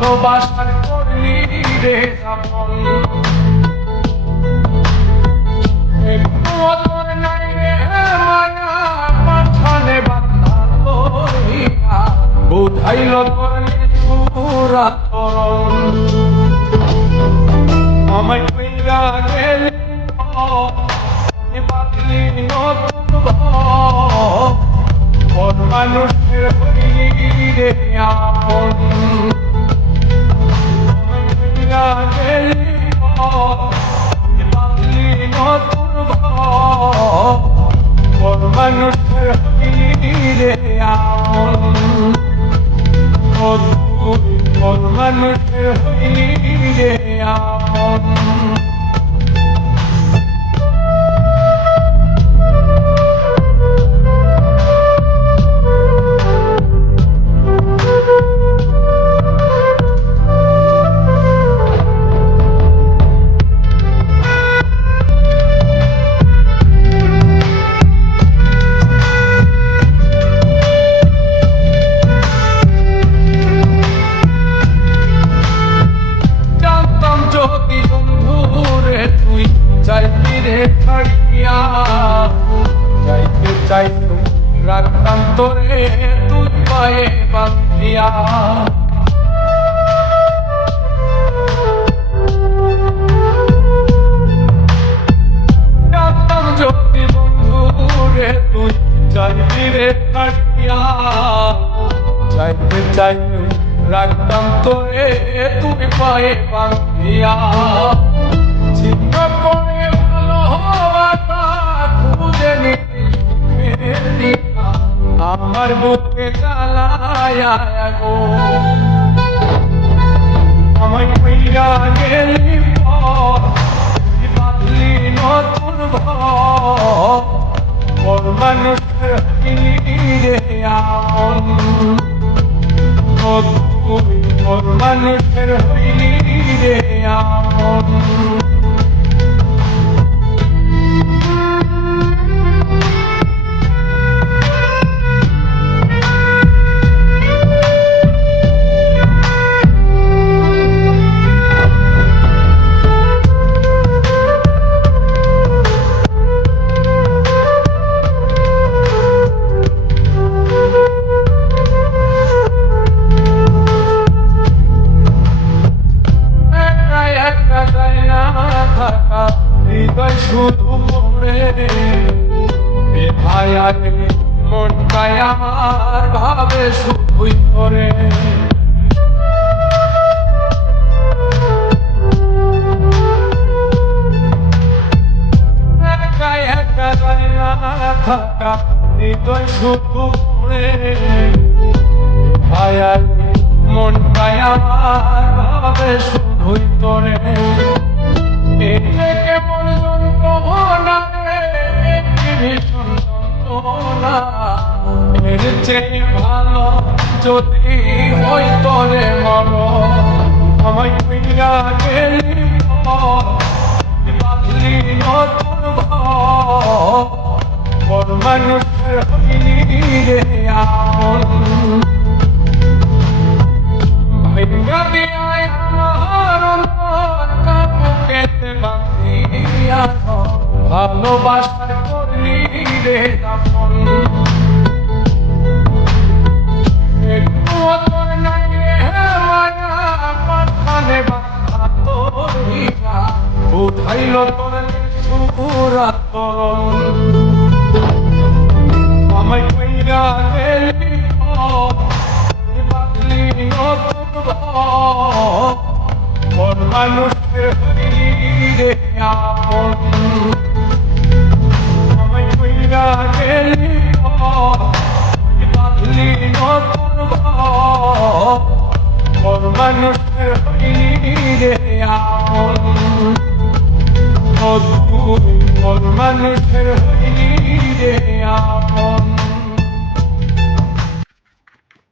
ভালোবাসার করলি রে আপন একটু তোর নাই রে মায়া মাঝখানে বাধা লইয়া বুঝাইল তোর নিষ্ঠুরা চরণ আমায় কইরা গেলি বাঁধলি নতুন ঘর মানুষের হইলি রে আপন আমায় কইরা গেলি বাঁধলি নতুন ঘর মানুষের হইলি রে আপন ঘর মানুষের হইলি রে আপন যাইতে চাইতো রাখতাম তোরে তুই পায়ে বাঁধিয়া জানতাম যদি বন্ধুরে তুই যাইবি রে থাকিয়া যাইতে চাইতো রাখতাম তোরে তুই পায়ে বাঁধিয়া ছিন্ন করে আমার বুকে জ্বালায়া গো আমায় কইরা গেলি বাঁধলি নতুন ঘর মানুষের হইলি রে আপন ঘর মানুষের হইলি রে আপন হৃদয় শুধু পড়ে বেহায়ারে মনটাই আমার ভাবে শুধুই করে একাই একা যায় না থাকা হৃদয় শুধু পড়ে বেহায়ারে মনটাই আমার ভাবে শুধুই করে কেমন যন্ত্রণা ভীষণ যন্ত্রণা এর চেয়ে ভালো যদি হইতো রে মর আমায় কইরা গেলি বাঁধলি নতুন ঘর মানুষের হইলি রে আপন ভাইঙ্গা দিয়ায় আমার ভালোবাসার করলি রে আপন একটু তোর নাই রে মায়া মাঝখানে বাধা লইয়া বুঝাইল তোর নিষ্ঠুরা চরণ আমায় কইরা গেলি বাঁধলি নতুন ঘর মানুষের হইলি রে আপন আমায় কইরা গেলি বাঁধলি নতুন ঘর মানুষের হইলি রে আপন ঘর মানুষের